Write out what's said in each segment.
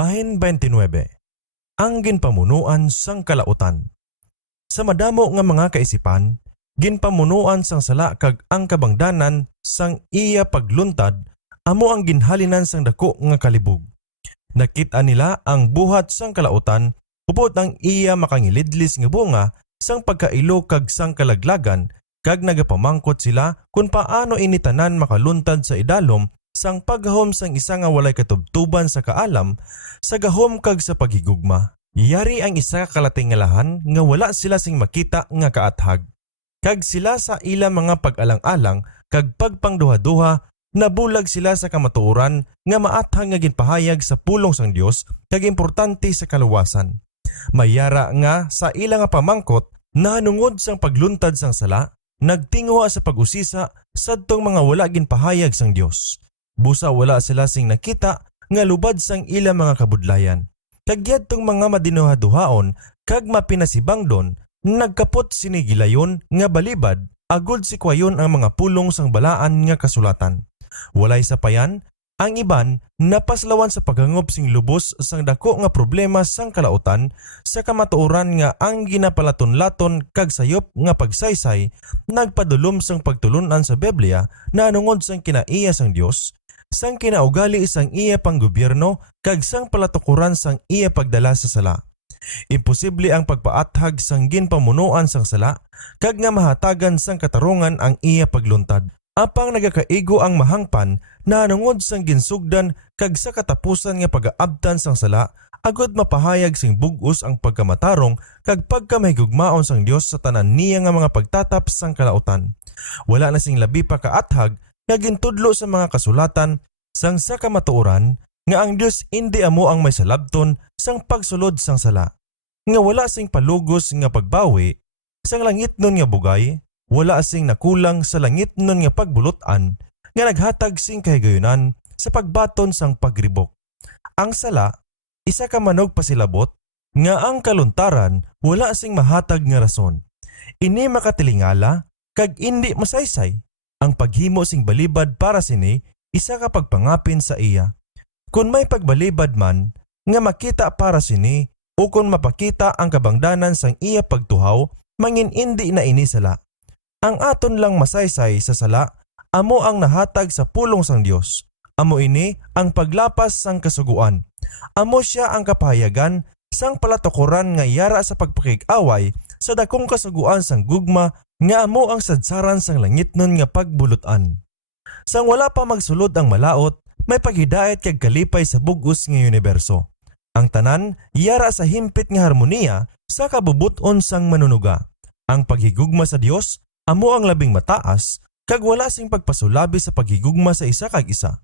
Bahin 29. Ang ginpamunuan sang kalautan. Sa madamo nga mga kaisipan, ginpamunuan sang sala kag ang kabangdanan sang iya pagluntad amo ang ginhalinan sang dako nga kalibog. Nakita nila ang buhat sang kalautan upod ang iya makangilidlis nga bunga sang pagkailo kag sang kalaglagan kag nagapamangkot sila kung paano initanan makaluntad sa idalom sang paghom sang isa nga walay katubtuban sa kaalam sa gahom kag sa paghigugma. Yari ang isa kalating ngalahan nga wala sila sing makita nga kaathag. Kag sila sa ila mga pag-alang-alang kag pagpangduha-duha nabulag sila sa kamatuoran nga maathag nga ginpahayag sa pulong sang Dios kag importante sa kaluwasan. Mayara nga sa ila nga pamangkot nahanungod sang pagluntad sang sala, nagtinguha sa pag-usisa sadtong mga wala ginpahayag sang Dios. Busa wala sila sing nakita nga lubad sang ila mga kabudlayan. Kag yadtong mga madinuha-duhaon kag mapinasibanglon, nagkapot sinigilayon nga balibad agud si kwayon ang mga pulong sang balaan nga kasulatan. Walay sapayan, ang iban napaslawan sa paghangop sing lubos sang dako nga problema sang kalautan sa kamatuoran nga ang ginapalaton-laton kag sayop nga pagsaysay nagpadulom sang pagtulunan sa Biblia na anungod sang kinaiya sang Dios, sang kinaugali sang iya panggobyerno kag sang palatukuran sang iya pagdala sa sala. Imposible ang pagpaathag sang ginpamunuan sang sala kag nga mahatagan sang katarungan ang iya pagluntad. Apang nagakaigo ang mahangpan na anungod sang ginsugdan kag sa katapusan nga pag-aabtan sang sala agud mapahayag sing bug-os ang pagkamatarong kag pagkamahigugmaon sang Dios sa tanan niya nga mga pagtatap sang kalautan. Wala na sing labi pa kaathag nga gintudlo sa mga kasulatan sang sa kamatuoran nga ang Dios indi amo ang may salabton sang pagsulod sang sala. Nga wala sing palugos nga pagbawi sang langit nun nga bugay, wala sing nakulang sa langit nun nga pagbulutan nga naghatag sing kahigayunan sa pagbaton sang pagribok. Ang sala, isa ka manog pasilabot nga ang kaluntaran wala sing mahatag nga rason. Ini makatilingala kag indi masaysay. Ang paghimo sing balibad para sini isa ka pagpangapin sa iya. Kung may pagbalibad man nga makita para sini o kung mapakita ang kabangdanan sang iya pagtuhaw mangin indi na ini sala. Ang aton lang masaysay sa sala, amo ang nahatag sa pulong sang Dios. Amo ini ang paglapas sang kasuguan. Amo siya ang kapahayagan sang palatukuran nga yara sa pagpakig-away sa dakong kasuguan sang gugma nga amo ang sadsaran sang langit nun nga pagbulutan. Sang wala pa magsulod ang malaot, may paghidait kag kalipay sa bug-os nga universo. Ang tanan yara sa himpit nga harmonia sa kabubuton sang manunuga. Ang paghigugma sa Dios amo ang labing mataas kag wala sing pagpasulabi sa paghigugma sa isa kag isa.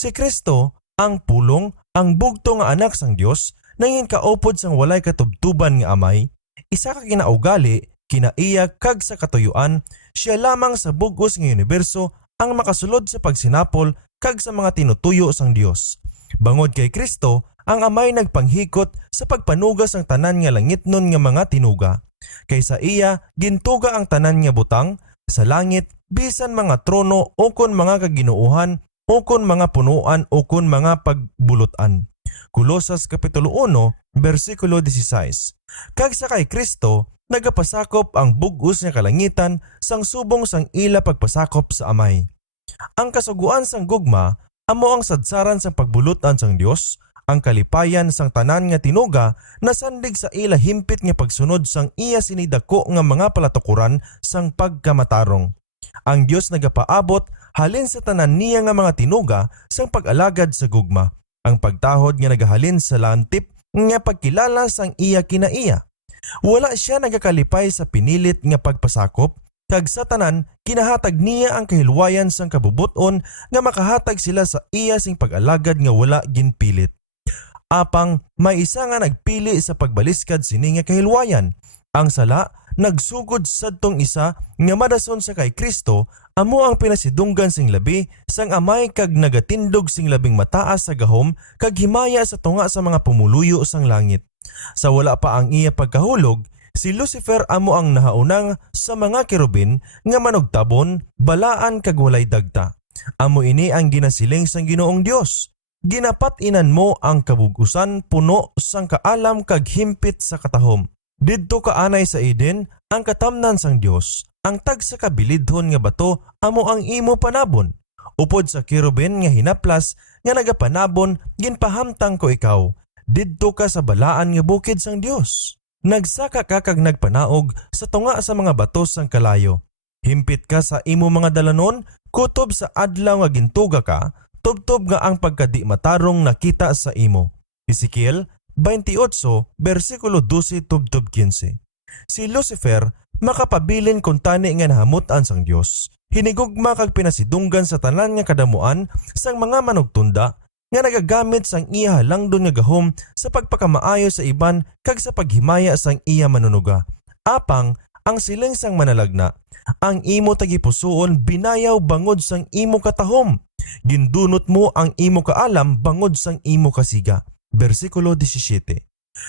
Si Kristo ang pulong, ang bugto nga anak sang Dios nangin kaupod sang walay katubtuban nga amay, isa ka kinaugali, kinaiya kag sa katuyuan, siya lamang sa bug-os nga universo ang makasulod sa pagsinapol kag sa mga tinutuyo sang Dios. Bangod kay Kristo, ang amay nagpanghikot sa pagpanugas ang tanan nga langit nun nga mga tinuga. Kaysa iya, gintuga ang tanan nga butang sa langit bisan mga trono o kon mga kaginuuhan o kon mga punuan o kon mga pagbulutan. Kolosas Kapitulo 1, versikulo 16. Kag sa kay Kristo, nagapasakop ang bug-os nga kalangitan sang subong sang ila pagpasakop sa amay. Ang kasuguan sang gugma, amo ang sadsaran sang pagbulutan sang Dios, ang kalipayan sang tanan nga tinuga nasandig sa ila himpit nga pagsunod sang iya sinidako nga mga palatukuran sang pagkamatarong. Ang Dios nagapaabot halin sa tanan niya nga mga tinuga sang pag-alagad sa gugma. Ang pagtahod nga nagahalin sa lantip nga pagkilala sang iya kinaiya. Wala siya nagakalipay sa pinilit nga pagpasakop kag sa tanan kinahatag niya ang kahilwayan sang kabubuton nga makahatag sila sa iya sing pag-alagad nga wala ginpilit. Apang may isa nga nagpili sa pagbaliskad sini nga kahilwayan. Ang sala nagsugod sadtong isa nga madason sa kay Kristo amo ang pinasidunggan sing labi sang amay kag nagatindog sing labing mataas sa gahom kag himaya sa tunga sa mga pumuluyo sang langit. Sa wala pa ang iya pagkahulog, si Lucifer amo ang nahaunang sa mga kerubin nga manugtabon, balaan kag walay dagta. Amo ini ang ginasiling sang Ginoong Dios. ginapat-inan mo ang kabugusan puno sang kaalam kag himpit sa katahom. Didto kaanay sa Eden ang katamnan sang Dios, ang tag sa kabilidhon nga bato amo ang imo panabon. Upod sa kirubin nga hinaplas nga nagapanabon ginpahamtang ko ikaw. Didto ka sa balaan nga bukid sang Dios. Nagsaka ka kag nagpanaog sa tunga sa mga bato sang kalayo. Himpit ka sa imo mga dalanon, kutob sa adlaw nga gintuga ka, tubtob nga ang pagkadi matarong nakita sa imo. Ezekiel 28, versikulo 12 tubtob 15. Si Lucifer makapabilin kung tani nga nahamutan sang Dios. Hinigugma kag pinasidunggan sa tanan nga kadamuan sang mga manugtunda nga nagagamit sang iya halangdon nga gahom sa pagpakamaayo sa iban kag sa paghimaya sang iya manunuga. Apang ang siling sang manalagna, ang imo tagipusoon binayaw bangod sang imo katahom. Gindunot mo ang imo kaalam bangod sang imo kasiga. Versikulo 17.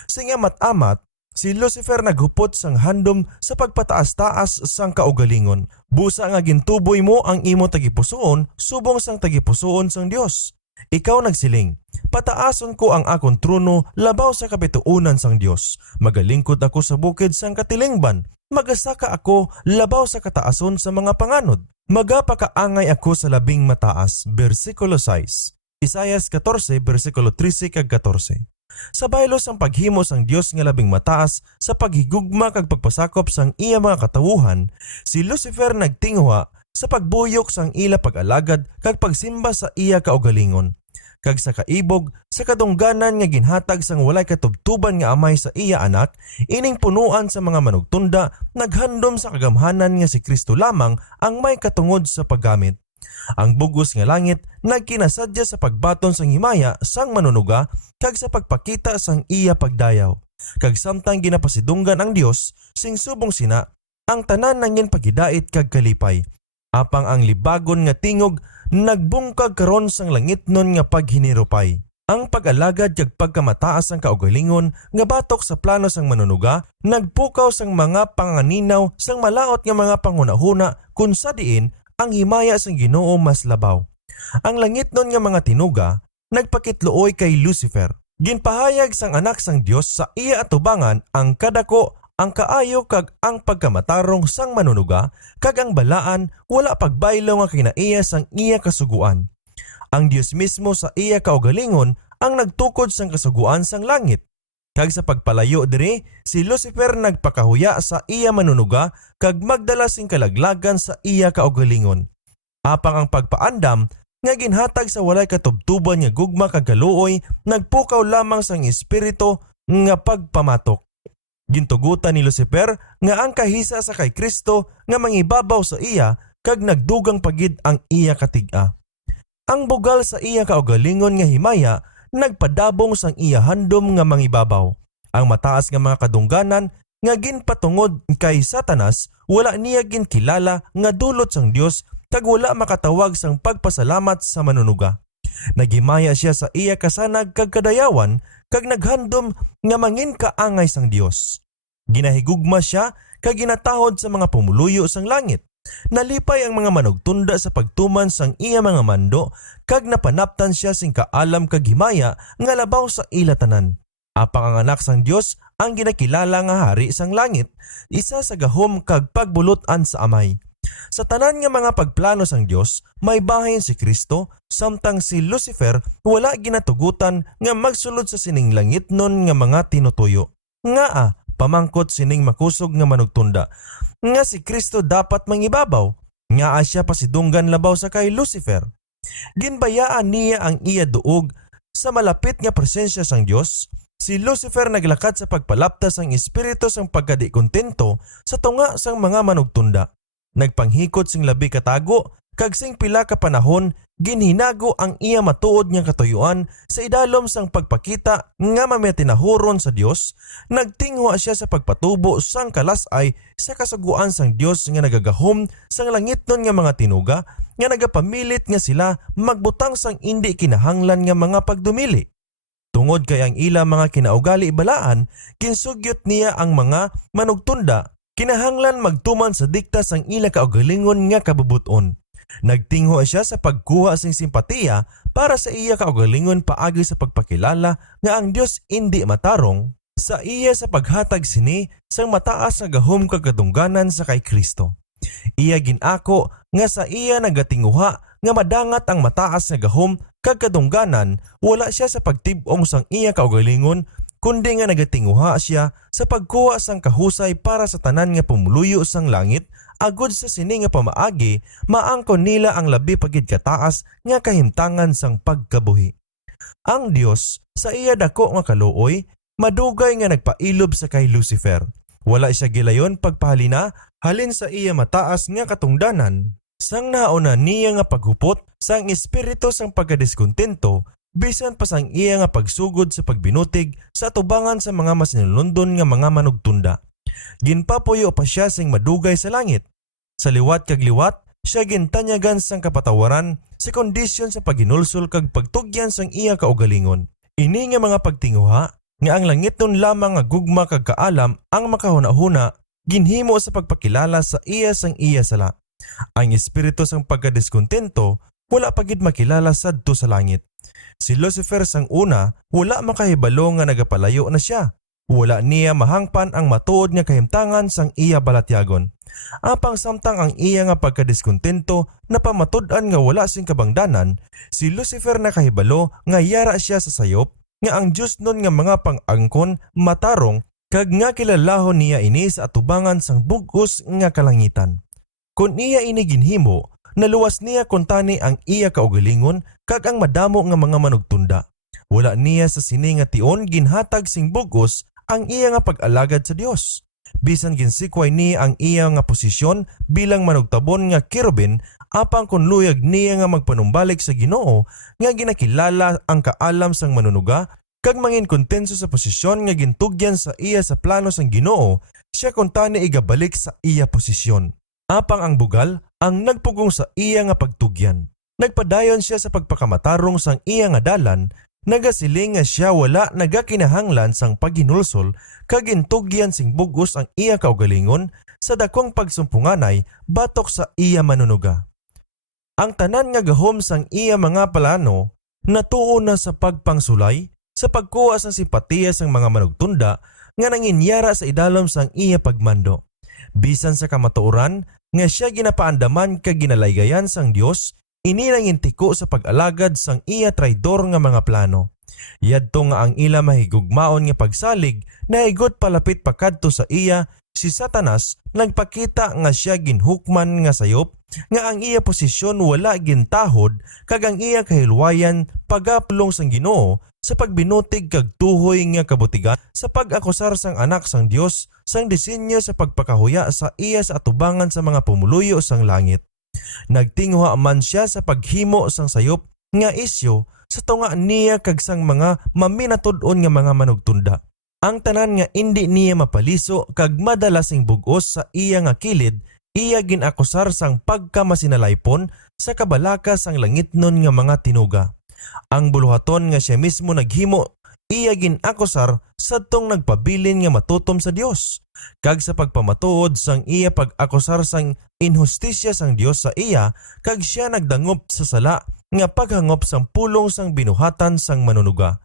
Sa nga mat-amat, si Lucifer naghupot sang handom sa pagpataas-taas sang kaugalingon. Busa nga gintuboy mo ang imo tagipusoon subong sang tagipusoon sang Dios. Ikaw nagsiling, pataason ko ang akong trono labaw sa kapituunan sang Dios. Magalingkod ako sa bukid sang katilingban. Magasaka ako labaw sa kataason sa mga panganod. Magapakaangay ako sa labing mataas. Versikulo 6. Isaias 14, versikulo 13 kag 14. Sa baylos ang paghimo sang Dios nga labing mataas sa paghigugma kag pagpasakop sang iya mga katawuhan, si Lucifer nagtinguha sa pagbuyok sang ila pag-alagad kag pagsimba sa iya kaugalingon. Kag sa kaibog sa kadungganan nga ginhatag sang walay katubtuban nga amay sa iya anak, ining punuan sa mga manugtunda naghandom sa kagamhanan nga si Kristo lamang ang may katungod sa paggamit. Ang bugos nga langit nagkinasadya sa pagbaton sang himaya sang manunuga kag sa pagpakita sang iya pagdayaw. Kag samtang ginapasidunggan ang Dios sing subong sina ang tanan nangin pagidait kag kalipay. Apang ang libagon nga tingog nagbungkag karon sang langitnon nga paghinirupay. Ang pag-alagad kag pagkamataas sang kaugalingon nga batok sa plano sang manunuga nagpukaw sang mga panganinaw sang malaot nga mga panghunahuna kun sa diin ang himaya sang Ginoo mas labaw. Ang langitnon nga mga tinuga nagpakitlooy kay Lucifer. Ginpahayag sang anak sang Dios sa iya atubangan ang kadako, ang kaayo kag ang pagkamatarong sang manunuga kag ang balaan wala pagbaylo nga kinaiya sang iya kasuguan. Ang Dios mismo sa iya kaugalingon ang nagtukod sang kasuguan sang langit. Kag sa pagpalayo diri, si Lucifer nagpakahuya sa iya manunuga kag magdala sing kalaglagan sa iya kaugalingon. Apang ang pagpaandam nga ginhatag sa walay katubtuban nga gugma kag kaluoy nagpukaw lamang sang espiritu nga pagpamatok. Gintugutan ni Lucifer nga ang kahisa sa kay Kristo nga mangibabaw sa iya kag nagdugang pagid ang iya katig-a. Ang bugal sa iya kaugalingon nga himaya nagpadabong sang iya handom nga mangibabaw. Ang mataas nga mga kadungganan nga ginpatungod kay Satanas wala niya ginkilala nga dulot sang Dios kag wala makatawag sang pagpasalamat sa manunuga. Nagimaya siya sa iya kasanag kag kadayawan kag naghandom nga manginkaangay sang Dios. Ginahigugma siya kag ginatahod sa mga pumuluyo sang langit. Nalipay ang mga manugtunda sa pagtuman sang iya mga mando kag napanaptan siya sing kaalam kag himaya nga labaw sa ilatanan. Apang ang anak sang Dios ang ginakilala nga hari sang langit, isa sa gahom kag pagbulutan sa amay. Sa tanan nga mga pagplano sang Dios, may bahin si Kristo, samtang si Lucifer wala ginatugutan nga magsulod sa sining langitnon nga mga tinutuyo. Ngaa, pamangkot sining makusog nga manugtunda nga si Kristo dapat mangibabaw, nga siya pasidunggan labaw sa kay Lucifer. Ginbayaan niya ang iya duog sa malapit nga presensya sang Dios. Si Lucifer naglakad sa pagpalaptas sang espiritu sang pagkadi kontento sa tunga sang mga manugtunda. Nagpanghikot sing labi katago kag sing pila ka panahon ginhinago ang iya matuod nga katuyuan sa idalom sang pagpakita nga mametinahuron sa Dios. Nagtinghwa siya sa pagpatubo sang kalasay sa kasuguan sang Dios nga nagagahom sang langitnon nga mga tinuga nga nagapamilit nga sila magbutang sang indi kinahanglan nga mga pagdumili. Tungod kay ang ila mga kinaugali balaan, kinsugyot niya ang mga manugtunda kinahanglan magtuman sa dikta sang ila kaugalingon nga kabubuton. Nagtingho siya sa pagkuha sing simpatiya para sa iya kaugalingon paagi sa pagpakilala nga ang Dios indi matarong sa iya sa paghatag sini sang mataas nga gahom kagadungganan sa kay Kristo. Iya ginako nga sa iya nagatinguha nga madangat ang mataas nga gahom kagadungganan wala siya sa pagtib-ong sang iya kaugalingon kundi nga nagatinguha siya sa pagkuha sang kahusay para sa tanan nga pumuluyo sang langit agud sa sini nga pamaagi maangkon nila ang labi pagid kataas nga kahimtangan sang pagkabuhi. Ang Dios sa iya dako nga kaluoy madugay nga nagpailob sa kay Lucifer. Wala siya gilayon pagpahalina halin sa iya mataas nga katungdanan. Sang nauna niya nga paghupot sang espiritu sang pagkadiskuntento bisan pa sang iya nga pagsugod sa pagbinutig sa atubangan sa mga masinulundon nga mga manugtunda. Ginpapuyo pa siya sing madugay sa langit. Sa liwat kag liwat, siya gintanyagan sang kapatawaran sa kondisyon sa paginulsol kag pagtugyan sang iya kaugalingon. Ini nga mga pagtinguha nga ang langit nun lamang nga gugma kag kaalam ang makahuna-huna ginhimo sa pagpakilala sa iya sang iya sala. Ang espiritu sang pagkadiskuntento wala pagid makilala sadto sa langit. Si Lucifer sang una wala makahibalo nga nagapalayo na siya. Wala niya mahangpan ang matuod nga kahimtangan sang iya balatyagon. Apang samtang ang iya nga pagkadiskuntento na pamatud-an nga wala sing kabangdanan, si Lucifer nakahibalo nga yara siya sa sayop nga ang Diyos nun nga mga pang-angkon matarong kag nga kilalahon niya ini sa atubangan sang bug-os nga kalangitan. Kung iya ini ginhimo, naluwas niya kuntani ang iya kaugalingon kag ang madamo nga mga manugtunda. Wala niya sa sini nga tion ginhatag sing bug-os ang iya nga pag-alagad sa Dios. Bisan ginsikway niya ang iya nga posisyon bilang manugtabon nga kirubin apang kun luyag niya nga magpanumbalik sa Ginoo nga ginakilala ang kaalam sang manunuga kag mangin kontenso sa posisyon nga gintugyan sa iya sa plano sang Ginoo, siya kuntani igabalik sa iya posisyon. Apang ang bugal ang nagpugong sa iya nga pagtugyan. Nagpadayon siya sa pagpakamatarong sang iya nga dalan. Nagasiling nga siya wala nagakinahanglan sang paghinulsol kag gintugyan sing bugos ang iya kaugalingon sa dakong pagsumpunganay batok sa iya manunuga. Ang tanan nga gahom sang iya mga plano natuo na sa pagpangsulay sa pagkuha sang simpatiya sang mga manugtunda nga nanginyara sa idalom sang iya pagmando. Bisan sa kamatuoran nga siya ginapaandaman kag ginalaygayan sang Dios, ini nangintiko sa pag-alagad sang iya traidor nga mga plano. Yadto nga ang ila mahigugmaon nga pagsalig na higot palapit pakadto sa iya, si Satanas nagpakita nga siya ginhukman nga sayop nga ang iya posisyon wala gintahod kag ang iya kahilwayan pagaplong sang Ginoo sa pagbinutig kag tuhoy nga kabutigan sa pag-akusar sang anak sang Dios sang disenyo sa pagpakahuya sa iya sa atubangan sa mga pumuluyo sang langit. Nagtingwa man siya sa paghimo sang sayop nga isyo sa tunga niya kag sang mga maminatud-on nga mga manugtunda. Ang tanan nga indi niya mapaliso kag madalas sing bug-os sa iya nga kilid, iya ginakusar sang pagkamasinalaypon sa kabalaka sang langitnon nga mga tinuga. Ang buluhaton nga siya mismo naghimo, iya ginakusar sadtong nagpabilin nga matutom sa Dios. Kag sa pagpamatuod sang iya pag-akusar sang inhustisya sang Dios sa iya, kag siya nagdangop sa sala nga paghangop sang pulong sang binuhatan sang manunuga.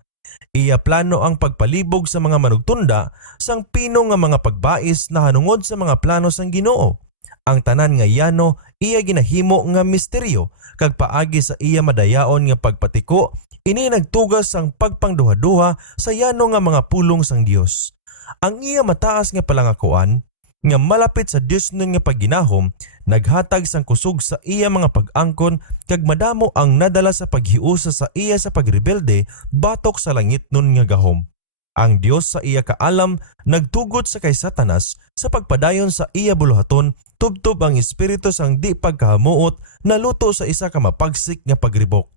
Iya plano ang pagpalibog sa mga manugtunda sang pino nga mga pagbais na hanungod sa mga plano sang Ginoo. Ang tanan nga yano iya ginahimo nga misteryo kag paagi sa iya madayaon nga pagpatiko, ini nagtugas sang pagpangduha-duha sa yano nga mga pulong sang Dios. Ang iya mataas nga palangakuan nga malapit sa Dios nun nga pagginahom, naghatag sang kusog sa iya mga pag-angkon kag madamo ang nadala sa paghiusa sa iya sa pagrebelde batok sa langit nun nga gahom. Ang Dios sa iya kaalam nagtugot sa kay Satanas sa pagpadayon sa iya buluhaton tubtob ang espiritu sang di pagkahamuot na luto sa isa ka mapagsik nga pagribok.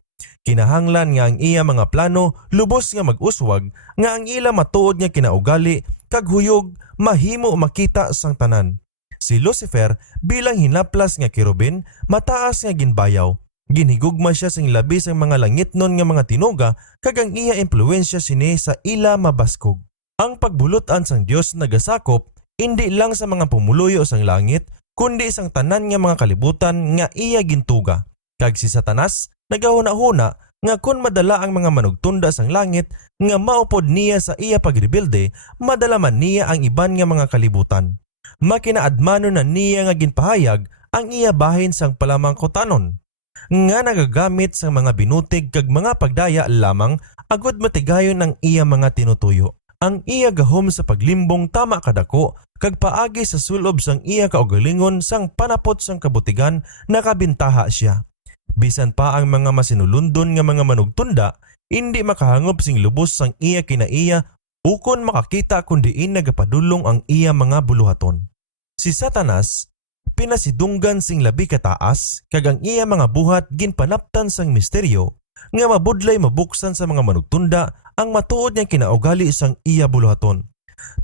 Kinahanglan nga ang iya mga plano lubos nga mag-uswag nga ang ila matuod nga kinaugali kag huyog mahimo makita sang tanan. Si Lucifer bilang hinaplas nga kirubin mataas nga ginbayaw. Ginhigugma siya sing labi sang mga langitnon nga mga tinuga kag ang iya impluwensya sini sa ila mabaskog. Ang pagbulutan sang Dios nagasakop indi lang sa mga pumuluyo sang langit kundi isang tanan nga mga kalibutan nga iya gintuga. Kag si Satanas nagahuna-huna nga kun madala ang mga manugtunda sang langit nga maupod niya sa iya pagrebilde, madala man niya ang iban nga mga kalibutan. Makinaadmano na niya nga ginpahayag ang iya bahin sang palamangkotanon nga nagagamit sa mga binutig kag mga pagdaya lamang agud matigayon ang iya mga tinutuyo. Ang iya gahom sa paglimbong tama kadako kag paagi sa sulob sang iya kaugalingon sang panapot sang kabutigan nakabintaha siya. Bisan pa ang mga masinulundon nga mga manugtunda hindi makahangop sing lubos sang iya kinaiya ukon makakita kun diin nagapadulong ang iya mga buluhaton. Si Satanas pinasidunggan sing labi kataas kag ang iya mga buhat ginpanaptan sang misteryo nga mabudlay mabuksan sa mga manugtunda ang matuod nga kinaugali sang iya buluhaton.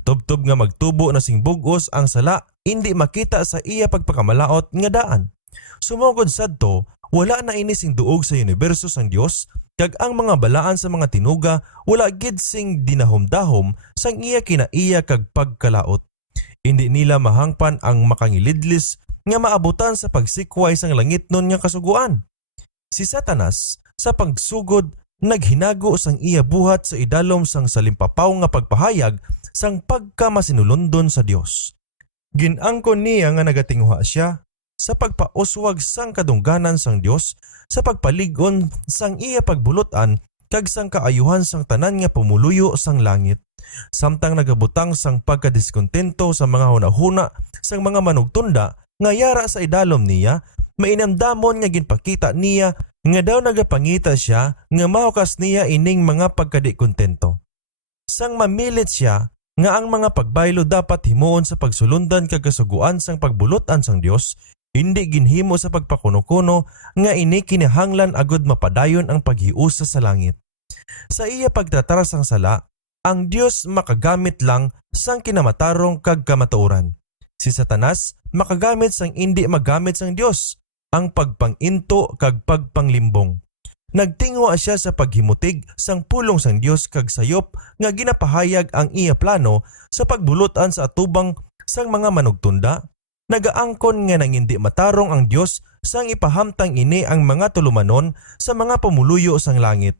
Tubtob nga magtubo na sing bugos ang sala hindi makita sa iya pagpakamalaot nga daan. Sumugod sadto wala na ini sing duog sa universo sang Dios kag ang mga balaan sa mga tinuga wala gid sing dinahom-dahom sang iya kinaiya kag pagkalaot. Hindi nila mahangpan ang makangilidlis nga maabutan sa pagsikway sang langit nun nga kasuguan. Si Satanas sa pagsugod naghinago sang iya buhat sa idalom sang salimpapaw nga pagpahayag sang pagkamasinulundon sa Dios. Ginangkon niya nga nagatinguha siya sa pagpauswag sang kadungganan sang Dios sa pagpaligon sang iya pagbulutan kag sang kaayuhan sang tanan nga pumuluyo sang langit. Samtang nagabutang sang pagkadiskontento sa mga hunahuna sang mga manugtunda nga yara sa idalom niya, mainamdamon nga ginpakita niya nga daw nagapangita siya nga mahukas niya ining mga pagkadikontento. Sang mamilit siya nga ang mga pagbaylo dapat himuon sa pagsulundan kag kasuguan sang pagbulutan sang Dios, hindi ginhimo sa pagpakuno-kuno nga ini kinahanglan agud mapadayon ang paghiusa sa langit. Sa iya pagtatara sang sala, ang Dios makagamit lang sang kinamatarong kag kamatuoran. Si Satanas makagamit sang hindi magamit sang Dios, ang pagpanginto kag pagpanglimbong. Nagtingwa siya sa paghimutig sang pulong sang Dios kag sayop nga ginapahayag ang iya plano sa pagbulutan sa atubang sang mga manugtunda. Nagaangkon nga nang hindi matarong ang Dios sang ipahamtang ini ang mga tulumanon sa mga pumuluyo sang langit.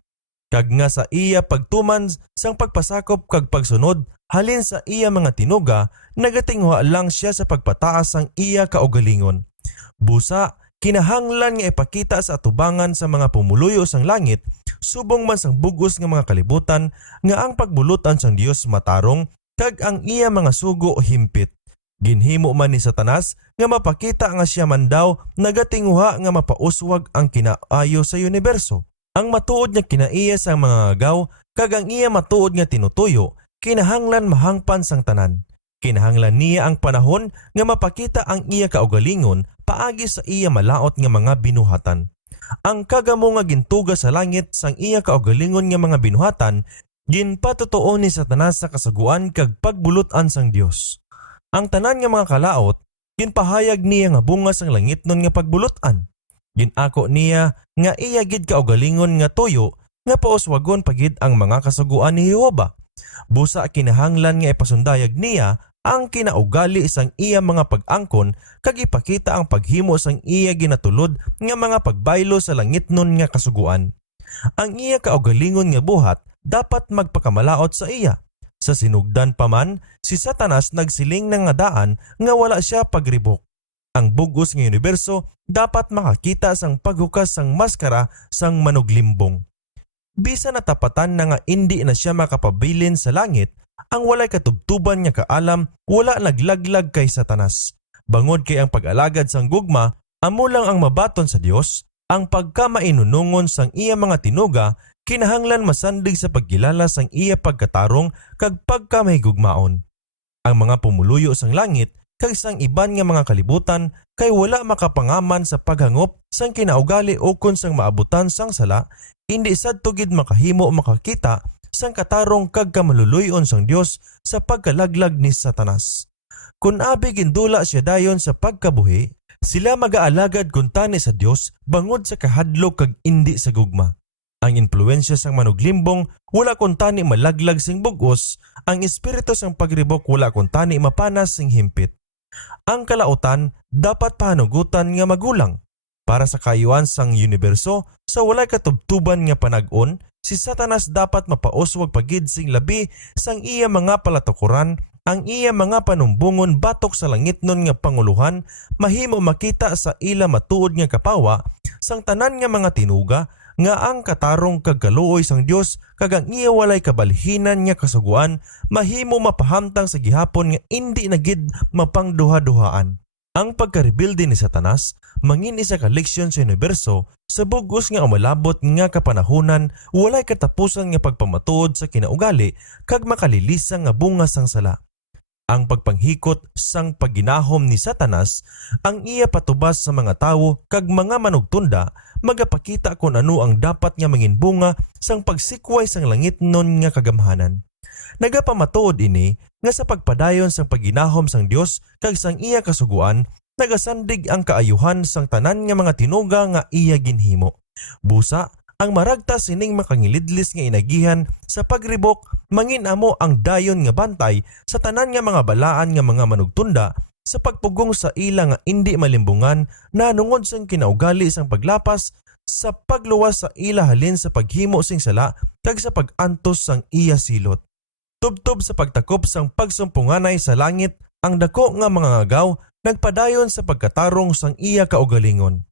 Kag nga sa iya pagtuman sang pagpasakop kag pagsunod halin sa iya mga tinuga, nagatingwa lang siya sa pagpataas sang iya kaugalingon. Busa, kinahanglan nga ipakita sa atubangan sa mga pumuluyo sang langit, subong man sang bugos nga mga kalibutan nga ang pagbulutan sang Dios matarong kag ang iya mga sugo himpit. Ginhimo man ni Satanas nga mapakita nga siya man daw nagatinguha nga mapauswag ang kinaayo sa universo. Ang matuod nga kinaiya sang mga agaw kag ang iya matuod nga tinutuyo, kinahanglan mahangpan sang tanan. Kinahanglan niya ang panahon nga mapakita ang iya kaugalingon paagi sa iya malaot nga mga binuhatan. Ang kagamo nga gintuga sa langit sang iya kaugalingon nga mga binuhatan, ginpatotoo ni Satanas sa kasaguan kag pagbulutan sang Dios. Ang tanan nga mga kalaot, ginpahayag niya nga bunga sang langit nun nga pagbulutan. Ginako niya nga iya gid kaugalingon nga tuyo nga pauswagon pagid ang mga kasaguan ni Jehova. Busa kinahanglan nga ipasundayag niya ang kinaugali sang iya mga pag-angkon kag ipakita ang paghimo sang iya ginatulod nga mga pagbaylo sa langit nun nga kasuguan. Ang iya kaugalingon nga buhat dapat magpakamalaot sa iya. Sa sinugdan pa man, si Satanas nagsiling ng nga daan nga wala siya pagribok. Ang bugos nga universo dapat makakita sang paghukas sang maskara sang manuglimbong. Bisa natapatan na nga hindi na siya makapabilin sa langit, ang walay katubtuban nga kaalam wala naglaglag kay Satanas. Bangod kay ang pag-alagad sang gugma, amo lang ang mabaton sa Dios, ang pagkamainunungon sang iya mga tinuga, kinahanglan masandig sa pagkilala sang iya pagkatarong kag pagkamahigugmaon. Ang mga pumuluyo sang langit kag sang iban nga mga kalibutan kay wala makapangaman sa paghangop sang kinaugali ukon sang maabutan sang sala, hindi sadto gid makahimo makakita sang katarong kag kamaluluyon sang Dios sa pagkalaglag ni Satanas. Kun abi gindula siya dayon sa pagkabuhi, sila magaalagad kuntani sa Dios bangod sa kahadlok kag indi sa gugma. Ang impluensya sang manuglimbong wala kuntani malaglag sing bugos, ang espiritu sang pagribok wala kuntani mapanas sing himpit. Ang kalautan dapat pahanugutan nga magulang. Para sa kayuan sang universo, sa walay katubtuban nga panag-on, si Satanas dapat mapauswag pagid sing labi sang iya mga palatukuran, ang iya mga panumbungon batok sa langitnon nga panguluhan, mahimo makita sa ila matuod nga kapawa, sang tanan nga mga tinuga, nga ang katarong kag kaluoy sang Dios kag ang iya walay kabalhinan nga kasuguan, mahimo mapahamtang sa gihapon nga indi na gid mapangduha-duhaan. Ang pagkarebilde ni Satanas mangin isa ka leksyon sa universo sa bugos nga umalabot nga kapanahunan, walay katapusan nga pagpamatuod sa kinaugali kag makalilisang nga bunga sang sala. Ang pagpanghikot sang pagginahom ni Satanas, ang iya patubas sa mga tawo kag mga manugtunda, magapakita kung ano ang dapat nga mangin bunga sang pagsikway sang langitnon nga kagamhanan. Nagapamatuod ini nga sa pagpadayon sang pagginahom sang Dios kag sang iya kasuguan, nagasandig ang kaayuhan sang tanan nga mga tinuga nga iya ginhimo. Busa, ang maragta sining makangilidlis nga inagihan sa pagribok, mangin amo ang dayon nga bantay sa tanan nga mga balaan nga mga manugtunda sa pagpugong sa ila nga indi malimbungan na nungod sang kinaugali sang paglapas sa pagluwas sa ila halin sa paghimo sing sala kag sa pag-antos sang iya silot. Tubtob sa pagtakop sang pagsumpunganay sa langit, ang dako nga mga ngagaw nagpadayon sa pagkatarong sang iya kaugalingon.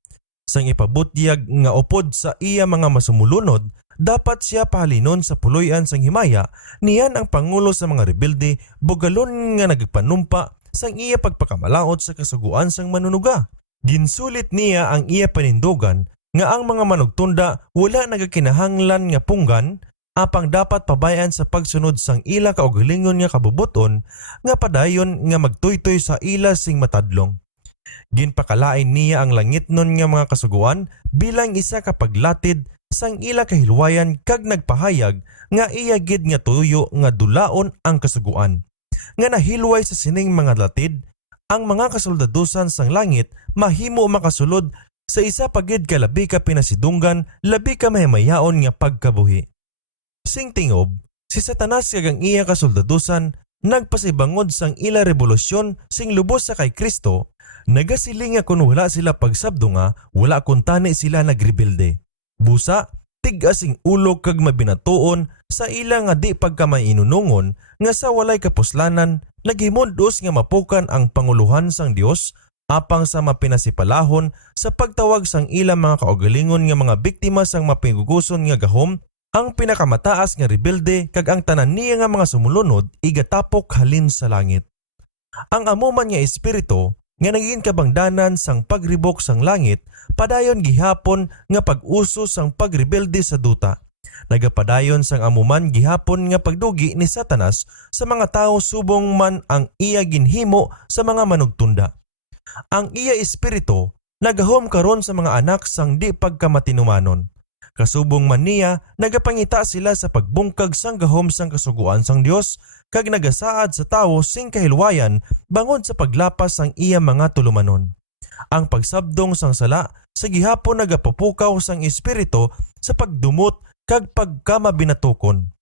Sang ipabutyag nga upod sa iya mga masumulunod, dapat siya pahalinon sa puloy-an sang himaya, niyan ang pangulo sa mga rebelde, bugalon nga nagpanumpa sang iya pagpakamalaot sa kasuguan sang manunuga. Ginsulit niya ang iya panindugan nga ang mga manugtunda wala nagakinahanglan nga punggan, apang dapat pabayan sa pagsunod sang ila kaugalingon nga kabubuton nga padayon nga magtuytoy sa ila sing matadlong. Ginpakalain niya ang langitnon nga mga kasuguan bilang isa ka paglatid sang ila kahilwayan kag nagpahayag nga iya gid nga tuyo nga dulaon ang kasuguan. Nga nahilway sa sining mga latid, ang mga kasoldadusan sang langit mahimo makasulod sa isa pagid ka labi ka pinasidunggan, labi ka mahimayaon nga pagkabuhi. Sing tingob, si Satanas kag ang iya kasoldadusan nagpasibangod sang ila revolusyon sing lubos sa kay Kristo, nagasiling nga kung wala sila pagsabdo nga, wala kung tani sila nagrebelde. Busa, tig-asing ulo kag mabinatuon sa ila nga di pagkamainunungon nga sa walay kapuslanan, naghimundos nga mapukan ang panguluhan sang Dios, apang sa mapinasipalahon sa pagtawag sang ila mga kaugalingon nga mga biktima sang mapiguguson nga gahom, ang pinakamataas nga rebelde kag ang tanan niya nga mga sumulunod igatapok halin sa langit. Ang amuman nga espiritu nga naging kabangdanan sang pagribok sang langit, padayon gihapon nga pag-uso sang pagrebelde sa duta. Nagapadayon sang amuman gihapon nga pagdugi ni Satanas sa mga tao subong man ang iya ginhimo sa mga manugtunda. Ang iya espiritu nagahom karon sa mga anak sang di pagkamatinumanon. Kasubong man niya, nagapangita sila sa pagbungkag sang gahom sang kasuguan sang Dios kag nagasaad sa tawo sing kahilwayan bangod sa paglapas sang iya mga tulumanon. Ang pagsabdong sang sala sa gihapon nagapapukaw sang espiritu sa pagdumot kag pagkamabinatukon.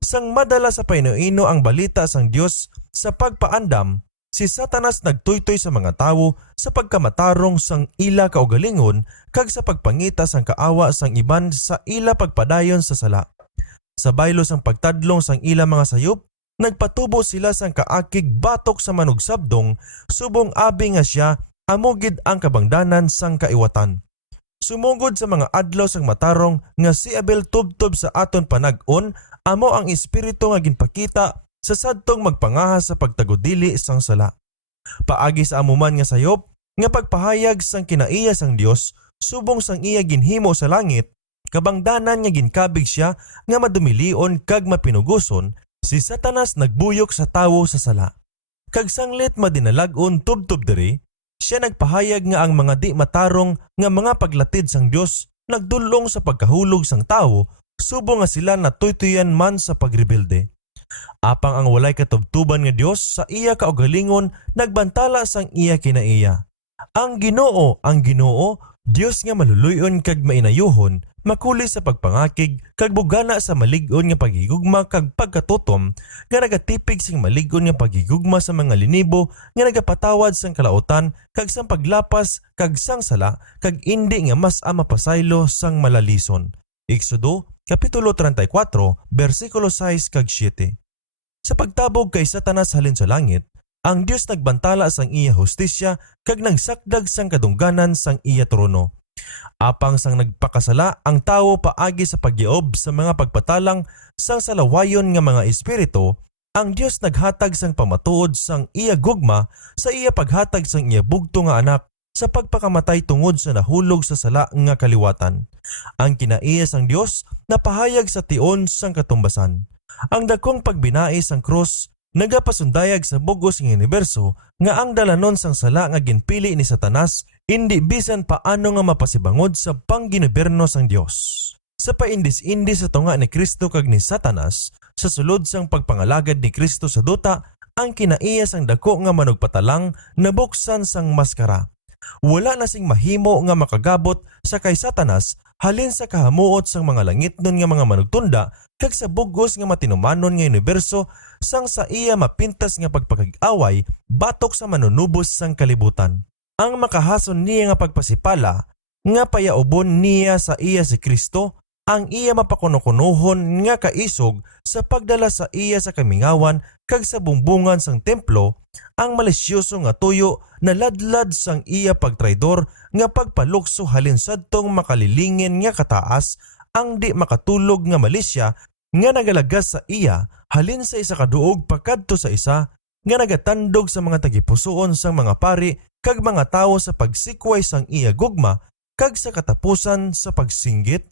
Sang madala sa painuino ang balita sang Dios sa pagpaandam, si Satanas nagtuytoy sa mga tawo sa pagkamatarong sang ila kaugalingon kag sa pagpangita sang kaawa sang iban sa ila pagpadayon sa sala. Sa baylo sang pagtadlong sang ila mga sayop, nagpatubo sila sang kaakig batok sa manugsabdong, subong abi nga siya amugid ang kabangdanan sang kaiwatan. Sumugod sa mga adlaw sang matarong nga si Abel tubtob sa aton panag-on, amo ang espiritu nga ginpakita sa sadtong magpangahas sa pagtagudili sang sala. Paagi sa amuman nga sayop, nga pagpahayag sang kinaiya sang Dios, subong sang iya ginhimo sa langit, kabangdanan nga ginkabig siya nga madumilion kag mapinuguson, si Satanas nagbuyok sa tawo sa sala. Kag sanglit madinalag-on tubtob diri, siya nagpahayag nga ang mga di matarong nga mga paglatid sang Dios nagdulong sa pagkahulog sang tawo, subong nga sila natuytuyan man sa pagrebelde. Apang ang walay katubtuban nga Dios sa iya kaugalingon nagbantala sang iya kinaiya. Ang Ginoo, Dios nga maluluyon kag mainayuhon, makuli sa pagpangakig kag bugana sa malig-on nga paghigugma kag pagkatutom nga nagatipig sing malig-on nga paghigugma sa mga linibo nga nagapatawad sang kalautan kag sang paglapas kag sang sala kag indi nga mas mapasaylo sang malalison. Exodo Kapitulo 34, versikulo 6 kag 7. Sa pagtabog kay Satanas halin sa langit, ang Dios nagbantala sang iya hustisya kag nagsakdag sang kadungganan sang iya trono. Apang sang nagpakasala ang tawo paagi sa pagyaob sa mga pagpatalang sang salawayon nga mga espiritu, ang Dios naghatag sang pamatuod sang iya gugma sa iya paghatag sang iya bugto nga anak sa pagpakamatay tungod sa nahulog sa sala nga kaliwatan. Ang kinaiya sang Dios napahayag sa tion sang katumbasan. Ang dakong pagbinais sang krus nagapasundayag sa bugos ng universo nga ang dalanon sang sala nga ginpili ni Satanas indi bisan paano nga mapasibangod sa pangginoberno sang Dios. Sa paindis-indis sa tunga ni Kristo kag ni Satanas, sa sulod sang pagpangalagad ni Kristo sa duta, ang kinaiya sang dako nga manugpatalang nabuksan sang maskara. Wala na sing mahimo nga makagabot sa kay Satanas halin sa kahamuot sang mga langitnon nga mga manugtunda kag sa bugos nga matinumanon nga universo sang sa iya mapintas nga pagpakag-away batok sa manunubos sang kalibutan. Ang makahason niya nga pagpasipala nga payaubon niya sa iya si Kristo ang iya mapakunukunuhon nga kaisog sa pagdala sa iya sa kamingawan kag sa bumbungan sang templo, ang malisyoso nga tuyo na ladlad sang iya pagtraidor nga pagpalukso halin sadtong makalilingin nga kataas ang di makatulog nga malisya nga nagalagas sa iya halin sa isa kaduog pakadto sa isa nga nagatandog sa mga tagipusoon sang mga pari kag mga tawo sa pagsikway sang iya gugma kag sa katapusan sa pagsinggit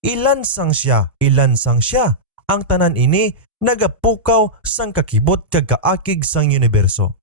ilansang siya. Ang tanan ini nagapukaw sang kakibot kag kaakig sang universo.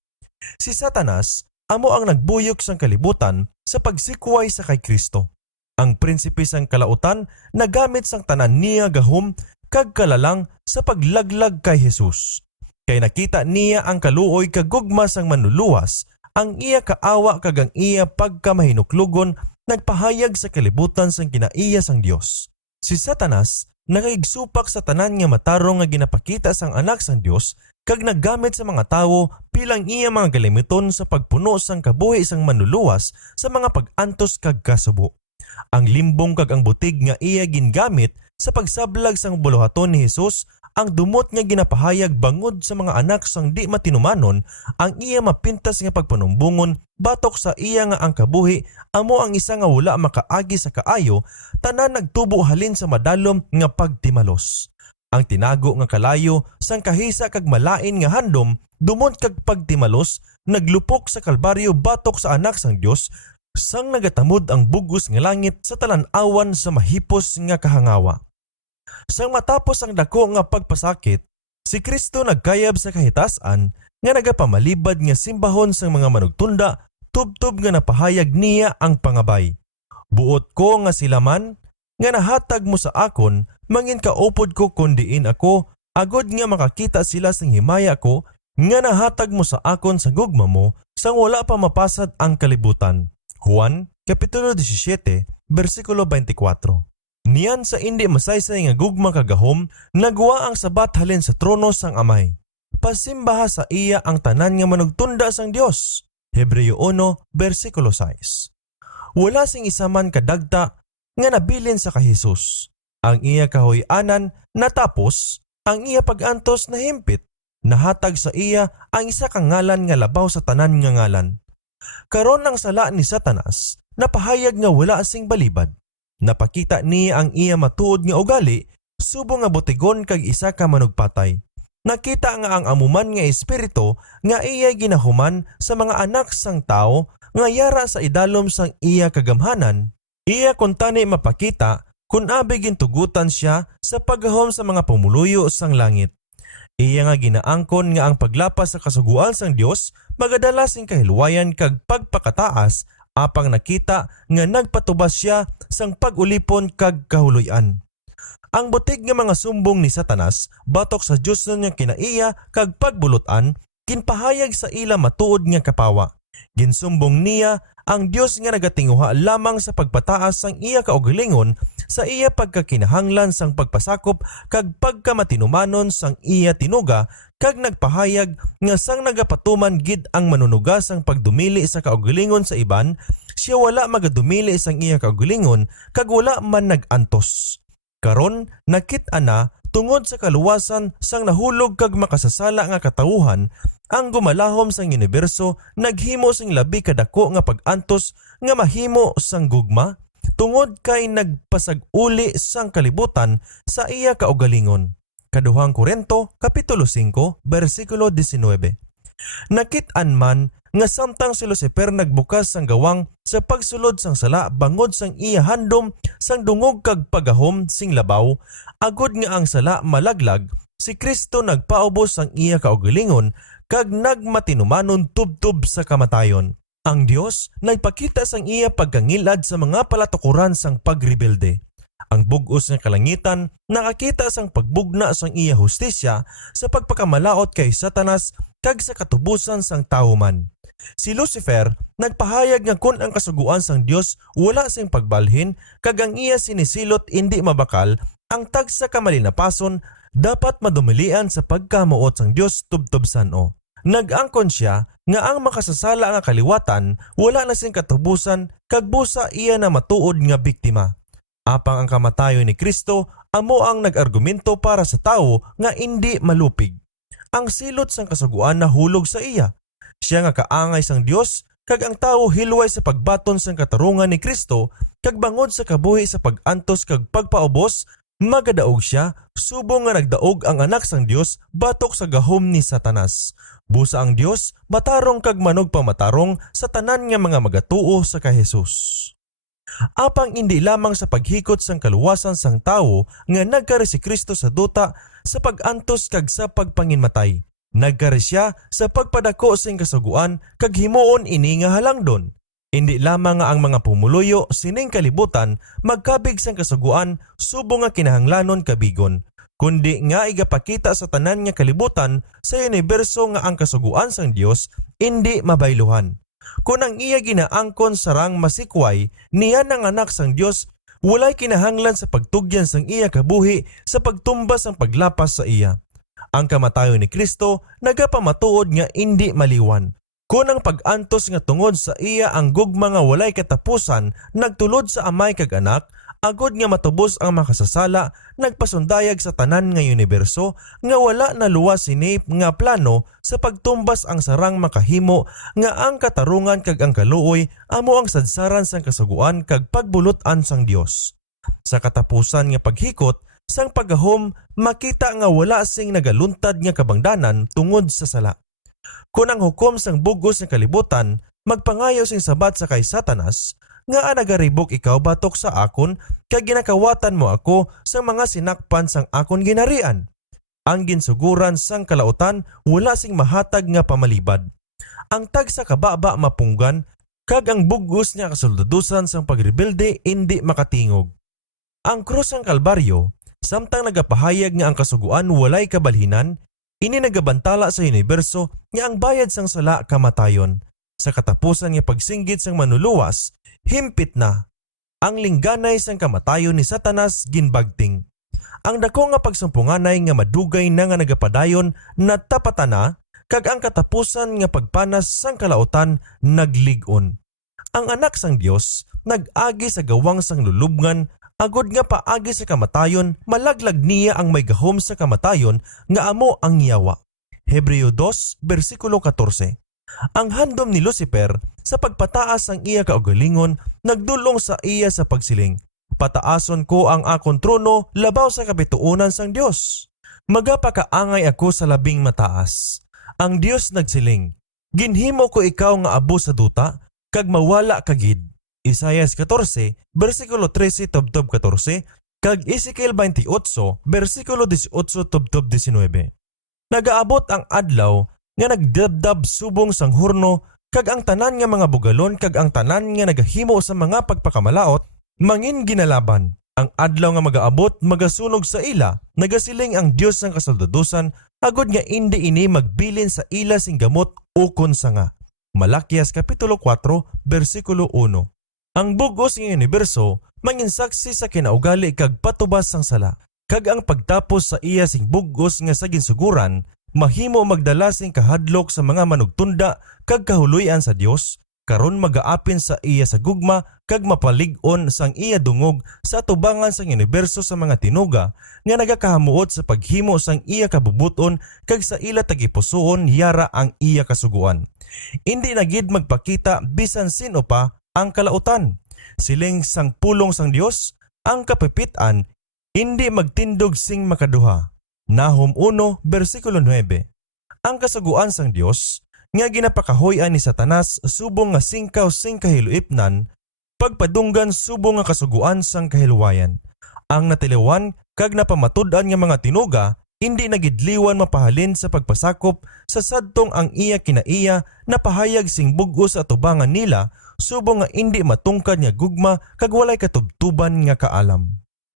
Si Satanas amo ang nagbuyok sang kalibutan sa pagsikway sa kay Kristo. Ang prinsipe sang kalautan nagamit sang tanan niya gahom kag kalalang sa paglaglag kay Jesus. Kay nakita niya ang kaluoy kag gugma sang manluluwas, ang iya kaawa kag ang iya pagkamahinuklugon nagpahayag sa kalibutan sang kinaiya sang Dios. Si Satanas nakaigsupak sa tanan nga matarong nga ginapakita sang anak sang Dios kag naggamit sa mga tawo bilang iya mga galimiton sa pagpuno sang kabuhi sang manluluwas sa mga pag-antos kag kasubo. Ang limbong kag ang butig nga iya gingamit sa pagsablag sang buluhaton ni Jesus, ang dumot nga ginapahayag bangod sa mga anak sang di matinumanon, ang iya mapintas nga pagpanumbungon batok sa iya nga ang kabuhi amo ang isa nga wala makaagi sa kaayo, tanan nagtubo halin sa madalom nga pagtimalos. Ang tinago nga kalayo sang kahisa kag malain nga handom dumot kag pagtimalos naglupok sa kalbaryo batok sa anak sang Dios sang nagatamod ang bugos nga langit sa talan-awan sa mahipos nga kahangawa. Sang matapos ang dako nga pagpasakit, si Kristo nagkayab sa kahitasan nga nagapamalibad nga simbahon sang mga manugtunda tubtob nga napahayag niya ang pangabay. Buot ko nga sila man nga nahatag mo sa akon, mangin kaupod ko kundiin ako, agod nga makakita sila sang himaya ko nga nahatag mo sa akon sa gugma mo sang wala pa mapasad ang kalibutan. Juan Kapitulo 17, versikulo 24. Niyan sa indi masaysay nga gugma kagahom, nagwa ang sabat halin sa trono sang Amay. Pasimbaha sa iya ang tanan nga manugtunda sang Dios. Hebreo 1, versikulo 6. Wala sing isa man kadagta nga nabilin sa kay Jesus. Ang iya kahoy-anan natapos, ang iya pag-antos na himpit, nahatag sa iya ang isa kang ngalan nga labaw sa tanan nga ngalan. Karon ang sala ni Satanas, napahayag nga wala sing balibad. Napakita niya ang iya matuod nga ugali, subo nga botigon kag isa ka manugpatay. Nakita nga ang amuman nga espiritu nga iya ginahuman sa mga anak sang tao nga yara sa idalom sang iya kagamhanan. Iya kuntani mapakita kun abi gintugutan siya sa paggahom sa mga pumuluyo sang langit. Iya nga ginaangkon nga ang paglapas sa kasuguan sang Dios magadala sing kahilwayan kag pagpakataas apang nakita nga nagpatubas siya sang pag-ulipon kag kahuloy-an. Ang butig nga mga sumbong ni Satanas batok sa Dios niya kinaiya kag pagbulutan kinpahayag sa ila matuod nga kapawa. Ginsumbong niya ang Dios nga nagatinguha lamang sa pagpataas sang iya kaugalingon sa iya pagkakinahanglan sang pagpasakop kag pagkamatinumanon sang iya tinuga, kag nagpahayag nga sang nagapatuman gid ang manunuga sang pagdumili sa kaugalingon sa iban, siya wala magadumili sang iya kaugalingon kag wala man nagantos. Karon nakit-a na tungod sa kaluwasan sang nahulog kag makasasala nga katawuhan, ang gumalahom sang universo naghimo sing labi kadako nga pag-antos nga mahimo sang gugma tungod kay nagpasag-uli sang kalibutan sa iya kaugalingon. Kaduhang Korinto kapitulo 5 bersikulo 19. Nakit-an man nga samtang si Lucifer nagbukas sang gawang sa pagsulod sang sala bangod sang iya handom sang dungog kag pagahom sing labaw, agod nga ang sala malaglag, si Kristo nagpaubos sang iya kaugalingon kag nagmatinumanon tubtob sa kamatayon. Ang Dios nagpakita sang iya pagkangilad sa mga palatukuran sang pagrebelde. Ang bug-os nga kalangitan nakakita sang pagbugna sang iya hustisya sa pagpakamalaot kay Satanas kag sa katubusan sang tao man. Si Lucifer nagpahayag nga kun ang kasuguan sang Dios wala sing pagbalhin kag ang iya sinisilot indi mabakal, ang tagsa kamalinapason dapat madumilian sa pagkamuot sang Dios tubtob sano. Nag-angkon siya nga ang makasasala nga kaliwatan wala na sing katubusan kag busa iya na matuod nga biktima. Apang ang kamatayon ni Kristo amo ang nag-argumento para sa tao nga indi malupig. Ang silot sang kasuguan nahulog sa iya. Siya nga kaangay sang Dios kag ang tao hilway sa pagbaton sang katarungan ni Kristo kag bangod sa kabuhi sa pag-antos kag pagpaubos, magadaog siya subong nga nagdaog ang anak sang Dios batok sa gahom ni Satanas. Busa ang Dios matarong kag manog pamatarong sa tanan nga mga magatuo sa kay Jesus. Apang hindi lamang sa paghikot sang kaluwasan sang tawo nga nagkari si Kristo sa duta sa pag-antos kag sa pagpanginmatay. Nagkari siya sa pagpadako sing kasuguan kag himuon ini nga halangdon. Hindi lamang nga ang mga pumuluyo sining kalibutan magkabig sang kasuguan subong nga kinahanglanon kabigon, kundi nga igapakita sa tanan nga kalibutan sa universo nga ang kasuguan sang Dios indi mabayluhan. Kung ang iya ginaangkon sarang masikway niya ng anak sang Dios, walay kinahanglan sa pagtugyan sang iya kabuhi sa pagtumbas ang paglapas sa iya. Ang kamatayon ni Kristo nagapamatuod nga indi maliwan. Kung ang pag-antos nga tungod sa iya ang gugma nga walay katapusan nagtulod sa amay kag anak, agod nga matubos ang makasasala, nagpasundayag sa tanan nga universo nga wala na luwas sinip nga plano sa pagtumbas ang sarang makahimo nga ang katarungan kag ang kaluoy amo ang sadsaran sang kasuguan kag pagbulutan sang Dios. Sa katapusan nga paghikot sang pagahom, makita nga wala sing nagaluntad nga kabangdanan tungod sa sala. Kung ang hukom sang bugos ng kalibutan magpangayo sing sabat sa kay Satanas, nga nagaribok ikaw batok sa akon kag ginakawatan mo ako sa mga sinakpan sang akon ginarian. Ang ginsuguran sang kalautan wala sing mahatag nga pamalibad. Ang tag sa kababa mapunggan kag ang bugos nga kasoldadusan sang pagrebelde indi makatingog. Ang krus sang Kalbaryo samtang nagapahayag nga ang kasuguan walay kabalhinan, ini nagabantala sa universo nga ang bayad sang sala kamatayon. Sa katapusan nga pagsinggit sang manuluwas, himpit na. Ang lingganay sang kamatayon ni Satanas ginbagting. Ang dako nga pagsampunganay nga madugay na nga nagapadayon na tapatan na, kag ang katapusan nga pagpanas sang kalautan naglig-on. Ang anak sang Dios nag-agi sa gawang sang lulubngan, agod nga paagi sa kamatayon, malaglag niya ang may gahom sa kamatayon nga amo ang yawa. Hebreo 2 bersikulo 14. Ang handom ni Lucifer sa pagpataas ang iya kaugalingon nagdulong sa iya sa pagsiling, pataason ko ang akon trono labaw sa kabituunan sang Dios. Magapakaangay ako sa labing mataas. Ang Dios nagsiling, ginhimo ko ikaw nga abo sa duta kag mawala kagid. Isaias 14 bersikulo 13 tubtob 14 kag Ezekiel 28 bersikulo 18 tubtob 19. Nagaabot ang adlaw nga nagdabdab subong sang hurno kag ang tanan nga mga bugalon kag ang tanan nga nagahimo sa mga pagpakamalaot mangin ginalaban. Ang adlaw nga magaabot magasunog sa ila, nagasiling ang Dios sang kasoldadusan agod nga indi ini magbilin sa ila sing gamot ukon sanga. Malakias Kapitulo 4, versikulo 1. Ang bugos ng universo manginsaksi sa kinaugali kag patubas sang sala, kag ang pagtapos sa iya sing bugos nga sa ginsuguran mahimo magdala sing kahadlok sa mga manugtunda kag kahuluy-an sa Dios, karon magaapin sa iya sa gugma kag mapalig-on sang iya dungog sa atubangan sang universo sa mga tinuga nga nagakahamuot sa paghimo sang iya kabubuton kag sa ila tagipusoon yara ang iya kasuguan. Hindi na gid magpakita bisan sino pa ang kalautan. Siling sang pulong sang Dios, ang kapipitan hindi magtindog sing makaduha. Nahum 1, versikulo 9. Ang kasuguan sang Dios nga ginapakahoy-an ni Satanas subong nga singkaw sing kahiluipnan, pagpadunggan subong nga kasuguan sang kahiluwayan. Ang natiliwan kag napamatud-an nga mga tinuga hindi nagidliwan mapahalin sa pagpasakop sa sadtong ang iya kinaiya na pahayag sing bug-os at tubangan nila subong nga hindi matungkad nga gugma kag walay katubtuban nga kaalam.